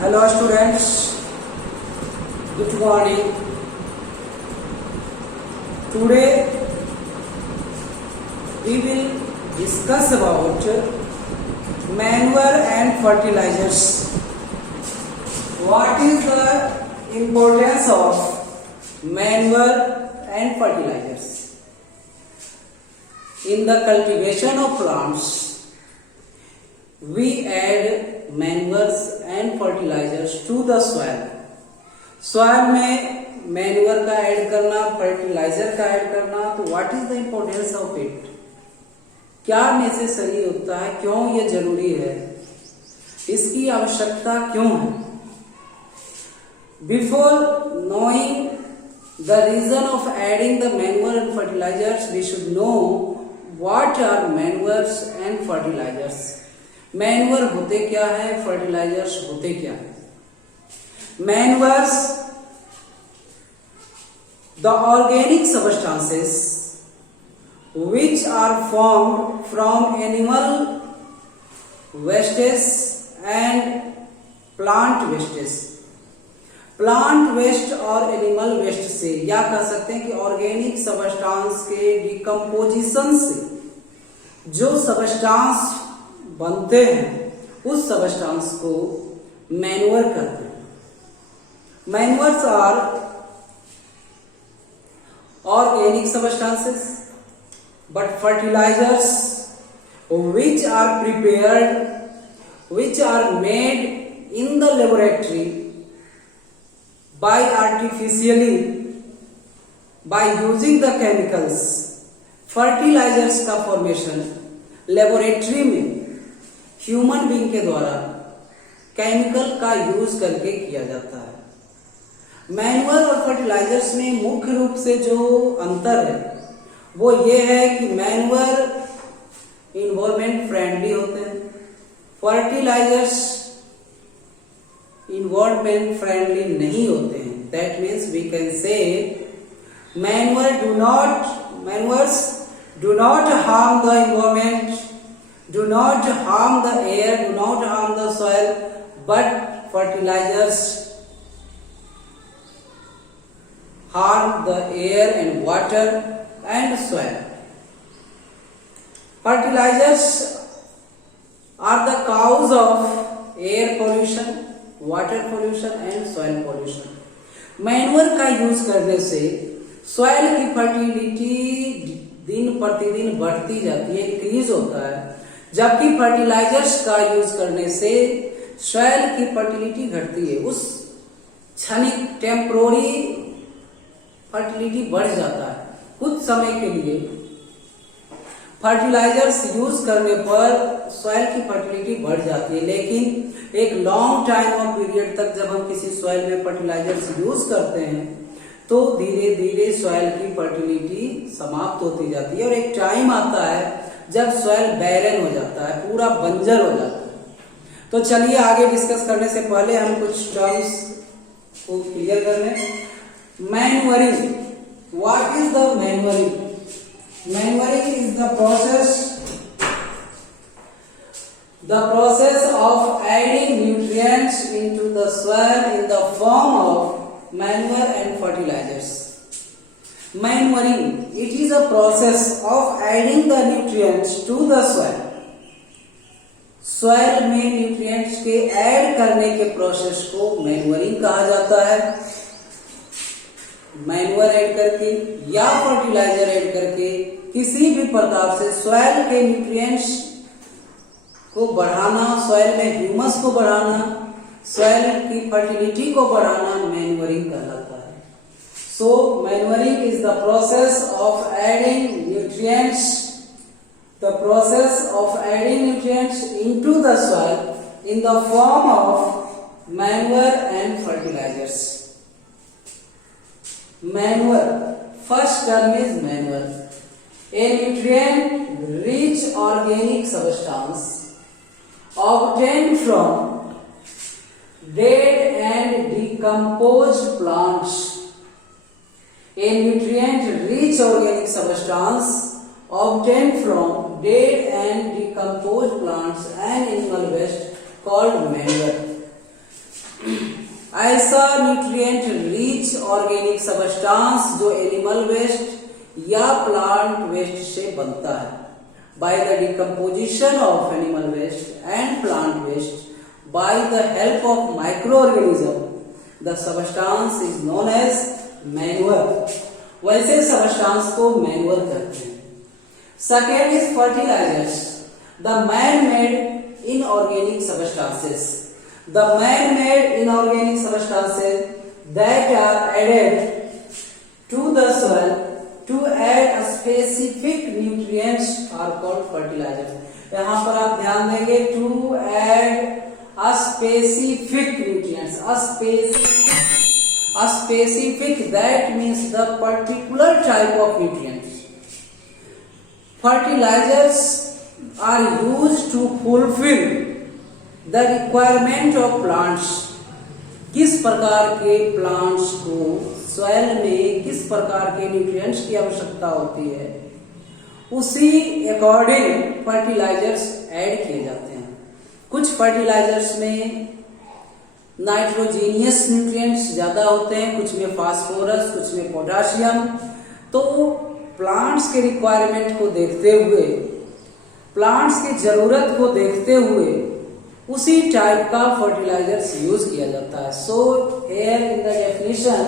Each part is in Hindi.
Hello students, good morning. Today we will discuss about manure and fertilizers. What is the importance of manure and fertilizers? In the cultivation of plants, we add manures and fertilizers to the soil. Soil में मैन्यूअर का ऐड करना, फर्टिलाइजर का ऐड करना, तो what is the importance of it? क्या नेसेसरी होता है, क्यों ये जरूरी है, इसकी आवश्यकता क्यों है? Before knowing the reason of adding the manure and fertilizers, we should know what are manures and fertilizers. Manure होते क्या है, फर्टिलाइजर्स होते क्या है? Manures, the organic substances which are formed from animal wastes and plant wastes. Plant waste और एनिमल वेस्ट से, या कह सकते हैं कि ऑर्गेनिक सबस्टांस के डिकम्पोजिशन से जो सबस्टांस बनते हैं उस सबस्टांस को मैन्यूअर कहते हैं. Manures are organic substances, but fertilizers which are prepared, which are made in the laboratory by artificially, by using the chemicals. fertilizers का फॉर्मेशन लेबोरेटरी में ह्यूमन बीइंग के द्वारा केमिकल का यूज करके किया जाता है. मैन्यूअर और फर्टिलाइजर्स में मुख्य रूप से जो अंतर है वो ये है कि मैन्यूअर इन्वायरमेंट फ्रेंडली होते हैं, फर्टिलाइजर्स इन्वायरमेंट फ्रेंडली नहीं होते हैं. That means we can say manures do not harm the environment, do not harm the air, do not harm the soil, but fertilizers harm the air and water and soil. Fertilizers are the cause of air pollution, water pollution and soil pollution. Manure का यूज करने से सॉइल की फर्टिलिटी दिन प्रतिदिन बढ़ती जाती है, इंक्रीज होता है, जबकि फर्टिलाइजर्स का यूज करने से सॉइल की फर्टिलिटी घटती है. उस क्षणिक टेम्पोररी फर्टिलिटी बढ़ जाता है कुछ समय के लिए. फर्टिलाइजर्स यूज करने पर सॉइल की फर्टिलिटी बढ़ जाती है, लेकिन एक लॉन्ग टाइम और पीरियड तक जब हम किसी सॉइल में फर्टिलाइजर्स यूज करते हैं तो धीरे धीरे सॉइल की फर्टिलिटी समाप्त होती जाती है और एक टाइम आता है जब सॉइल बैरन हो जाता है, पूरा बंजर हो जाता है. तो चलिए आगे डिस्कस करने से पहले हम कुछ टर्म्स को क्लियर कर लें. Manuring. What is the manuring? Manuring is the process of adding nutrients into the soil in the form of manure and fertilizers. Manuring, it is a process of adding the nutrients to the soil. soil में nutrients के ऐड करने के प्रोसेस को मैन्यूरिंग कहा जाता है. मैन्यूअर ऐड करके या फर्टिलाइजर ऐड करके किसी भी प्रकार से सॉइल के न्यूट्रिएंट्स को बढ़ाना, सॉइल में ह्यूमस को बढ़ाना, सॉइल की फर्टिलिटी को बढ़ाना मैन्यूअरिंग कहलाता है. So manuring is the process of adding nutrients, the process of adding nutrients into the soil in the form of manure and fertilizers. Manure. First term is manure. A nutrient-rich organic substance obtained from dead and decomposed plants. A nutrient-rich organic substance obtained from dead and decomposed plants and animal waste called manure. ऐसा न्यूट्रिएंट रिच ऑर्गेनिक सबस्टांस जो एनिमल वेस्ट या प्लांट वेस्ट से बनता है। By the decomposition of animal waste and plant waste by the help of micro organism the substance is known as manure. वैसे सबस्टांस को मैन्योर कहते हैं। Second is fertilizers, the man made inorganic substances. The man-made inorganic substances that are added to the soil to add a specific nutrients are called fertilizers. यहाँ पर आप ध्यान देंगे to add a specific nutrients, a specific that means the particular type of nutrients. Fertilizers are used to fulfill the requirement of plants. किस प्रकार के प्लांट्स को सॉइल में किस प्रकार के न्यूट्रिएंट्स की आवश्यकता होती है, उसी अकॉर्डिंग फर्टिलाइजर्स ऐड किए जाते हैं। कुछ फर्टिलाइजर्स में नाइट्रोजीनियस न्यूट्रिएंट्स ज्यादा होते हैं, कुछ में फास्फोरस, कुछ में पोटाशियम। तो प्लांट्स के रिक्वायरमेंट को देखते हुए, प्लांट्स की जरूरत को देखते हुए उसी टाइप का फर्टिलाइजर्स यूज किया जाता है। So here in the definition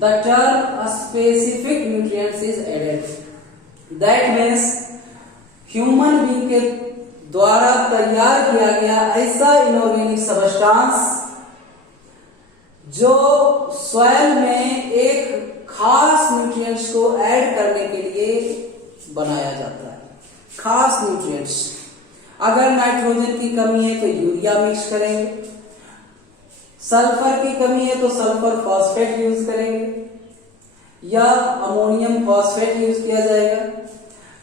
the term specific nutrients is added. That means human being के द्वारा तैयार किया गया ऐसा इनऑर्गेनिक सबस्टांस जो सॉइल में एक खास न्यूट्रिएंट्स को ऐड करने के लिए बनाया जाता है। खास न्यूट्रिएंट्स, अगर नाइट्रोजन की कमी है तो यूरिया मिक्स करेंगे, सल्फर की कमी है तो सल्फर फॉस्फेट यूज करेंगे या अमोनियम फॉस्फेट यूज किया जाएगा।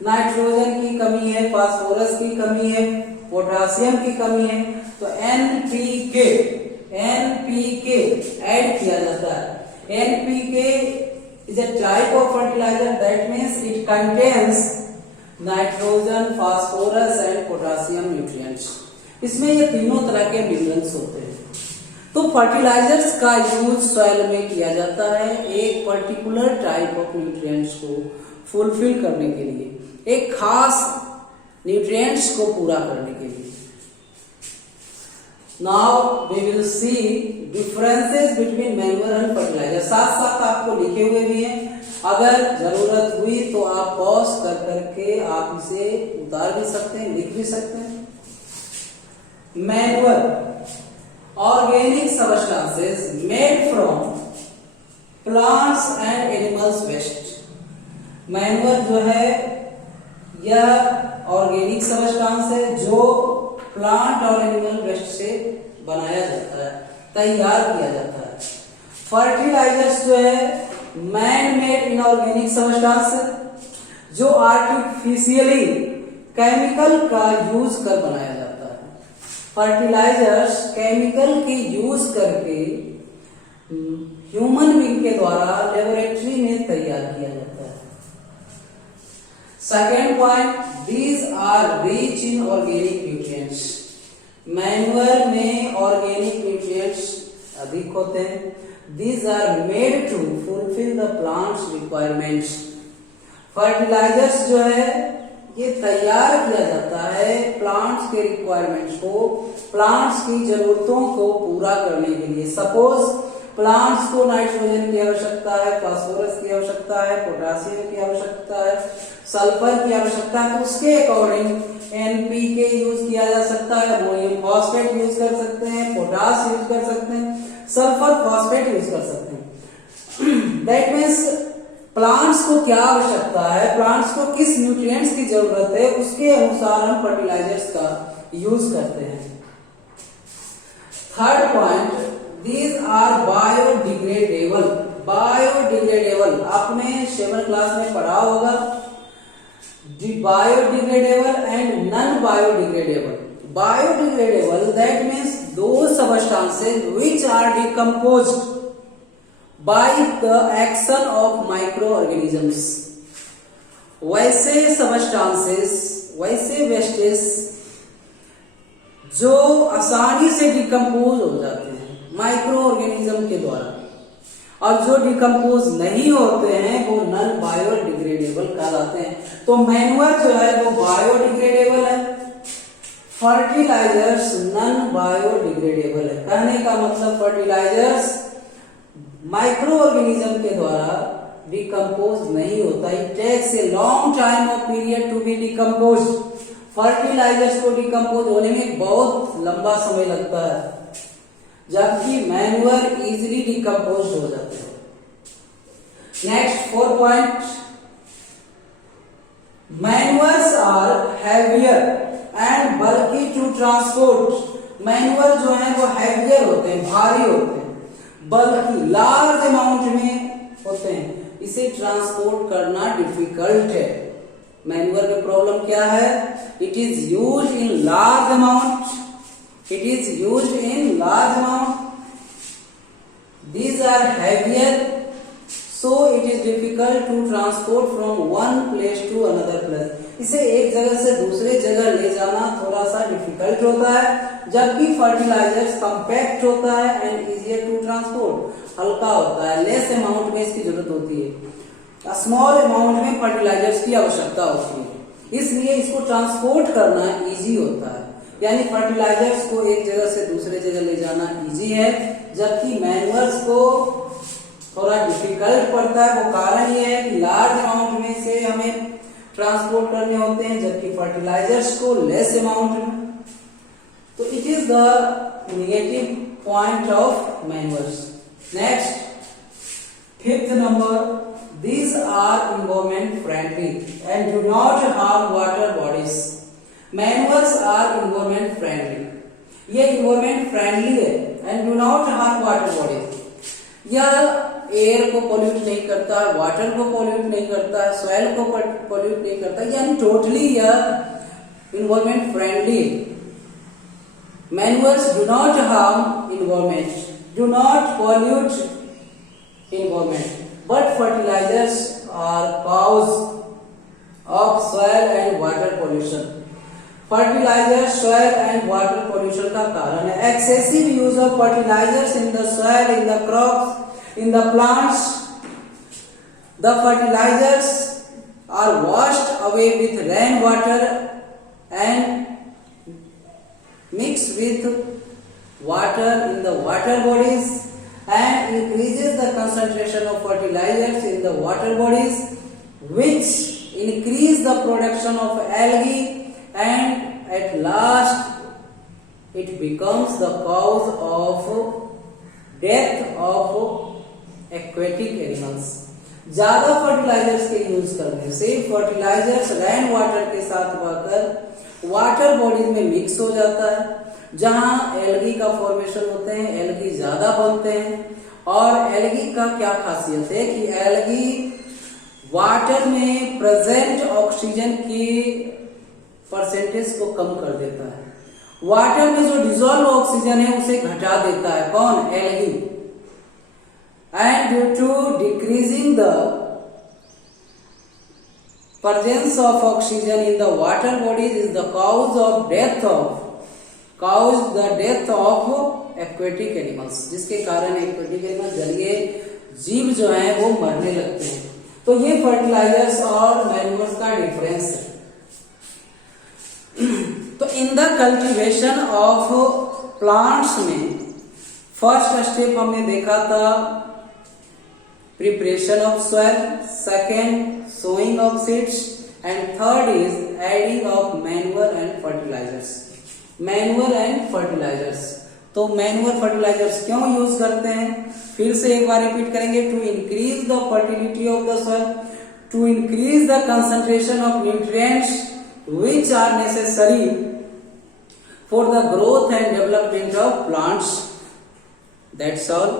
नाइट्रोजन की कमी है, फास्फोरस की कमी है, पोटासियम की कमी है तो एनपीके ऐड किया जाता है। NPK is a type of fertilizer that means it contains nitrogen, phosphorus and potassium nutrients. इसमें ये तीनों तरह के मिनरल्स होते हैं। तो फर्टिलाइजर्स का यूज सॉइल में किया जाता है एक पर्टिकुलर टाइप ऑफ न्यूट्रिएंट्स को फुलफिल करने के लिए, एक खास न्यूट्रिएंट्स को पूरा करने के लिए। Now we will see differences between manure and fertilizer. साथ साथ आपको लिखे हुए भी हैं, अगर जरूरत हुई तो आप पॉज कर करके आप इसे उतार भी सकते हैं, लिख भी सकते हैं। Manure, organic substances made from plants and animals waste. Manure जो है यह ऑर्गेनिक सबस्टांस है जो प्लांट और एनिमल वेस्ट से बनाया जाता है, तैयार किया जाता है। फर्टिलाइजर्स जो है मैन मेड इनऑर्गेनिक सबस्टांस जो आर्टिफिशियली केमिकल का यूज कर बनाया जाता है। फर्टिलाइजर्स केमिकल के यूज करके ह्यूमन बीइंग के द्वारा लेबोरेटरी में तैयार किया जाता है। Second point, these are rich in organic nutrients. Manure में ऑर्गेनिक न्यूट्रिएंट्स अधिक होते हैं। These are made to fulfill the plant's requirements. Fertilizers जो है ये तैयार किया जाता है प्लांट्स के रिक्वायरमेंट्स को, प्लांट्स की जरूरतों को पूरा करने के लिए। सपोज प्लांट्स को नाइट्रोजन की आवश्यकता है, फास्फोरस की आवश्यकता है, पोटासियम की आवश्यकता है, सल्फर की आवश्यकता है, तो उसके अकॉर्डिंग एनपीके यूज किया जा सकता है, अमोनियम फॉस्फेट यूज कर सकते हैं, पोटास यूज कर सकते हैं, सल्फर फॉस्फेट यूज कर सकते हैं। दैट मीन्स प्लांट्स को क्या आवश्यकता है, प्लांट्स को किस न्यूट्रिएंट्स की जरूरत है, उसके अनुसार हम फर्टिलाइजर्स का यूज करते हैं। Third point, these are biodegradable. Biodegradable आपने 7th क्लास में पढ़ा होगा, biodegradable and non biodegradable. Biodegradable, that means those substances which are decomposed by the action of microorganisms. वैसे सबस्टांसेस, वैसे वेस्टेज जो आसानी से डिकम्पोज हो जाते हैं, माइक्रो ऑर्गेनिज्म के द्वारा, और जो डिकम्पोज नहीं होते हैं वो नॉन बायोडिग्रेडेबल कहलाते हैं। तो मैन्युअर जो है वो बायोडिग्रेडेबल है, फर्टिलाइजर्स नॉन बायोडिग्रेडेबल है। कहने का मतलब फर्टिलाइजर्स माइक्रो ऑर्गेनिज्म के द्वारा डिकम्पोज नहीं होता, it takes a long time of period to be decompose. Fertilizers को डिकम्पोज होने में बहुत लंबा समय लगता है, जबकि मैन्युअर इजीली डिकम्पोज हो जाते हैं। Next 4 point, manures are heavier and bulky to transport. Manure जो है वो हैवियर होते हैं, भारी होते हैं, बल्कि लार्ज अमाउंट में होते हैं, इसे ट्रांसपोर्ट करना डिफिकल्ट है। मैन्युअर में प्रॉब्लम क्या है? It is used in large amount, it is used in large amount, these are heavier, so it is difficult to transport from one place to another place। इसे एक जगह से दूसरे जगह ले जाना थोड़ा सा डिफिकल्ट होता है, जबकि फर्टिलाइजर्स कम्पैक्ट होता है एंड इजियर टू ट्रांसपोर्ट, हल्का होता है, लेस अमाउंट में इसकी जरूरत होती है, स्मॉल अमाउंट में फर्टिलाइजर्स की आवश्यकता होती है, इसलिए इसको ट्रांसपोर्ट करना इजी होता है। यानी फर्टिलाइजर्स को एक जगह से दूसरे जगह ले जाना इजी है, जबकि मैन्युअर्स को थोड़ा डिफिकल्ट पड़ता है। वो कारण ये है कि लार्ज अमाउंट में से हमें ट्रांसपोर्ट करने होते हैं, जबकि फर्टिलाइजर्स को लेस अमाउंट में। तो it is the negative point of मैन्युअर्स। Next 5th number, these are environment friendly and do not harm water bodies। मैन्युअर्स are environment friendly, ये इन्वायरमेंट फ्रेंडली है and do not harm water bodies. यह एयर को पोल्यूट नहीं करता, वाटर को पोल्यूट नहीं करता, सॉइल को पोल्यूट नहीं करता, यानी टोटली यह environment friendly. मैन्युअर्स do not harm environment, do not pollute environment, but fertilizers are cause of soil and water pollution। Fertilizer soil and water pollution का कारण है। Excessive use of fertilizers in the soil, in the crops, in the plants, the fertilizers are washed away with rain water and mix with water in the water bodies and increases the concentration of fertilizers in the water bodies, which increase the production of algae, and at last it becomes the cause of death of aquatic animals। ज्यादा फर्टिलाइजर्स के यूज करने से फर्टिलाइजर्स रेन वाटर के साथ बहकर वाटर बॉडीज में मिक्स हो जाता है, जहां एल्गी का फॉर्मेशन होते हैं, एल्गी ज्यादा बनते हैं। और एल्गी का क्या खासियत है कि एल्गी वाटर में प्रेजेंट ऑक्सीजन की परसेंटेज को कम कर देता है। वाटर में जो डिजोल्व ऑक्सीजन है उसे घटा देता है, कौन? Algae. And due to decreasing the presence of oxygen in the water bodies is the cause the death of aquatic animals, जिसके कारण एक्वेटिक एनिमल, जलीय जीव जो हैं वो मरने लगते हैं। तो ये फर्टिलाइजर्स और मैन्युअर्स का डिफरेंस है। तो in the cultivation of plants में फर्स्ट स्टेप हमने देखा था preparation of soil, second sowing of seeds, and third is adding of manure and fertilizers। Manure and fertilizers. तो मैन्युअर फर्टिलाइजर्स क्यों यूज करते हैं? फिर से एक बार रिपीट करेंगे। To increase the fertility of the soil, to increase the concentration of nutrients which are necessary for the growth and development of plants। That's all।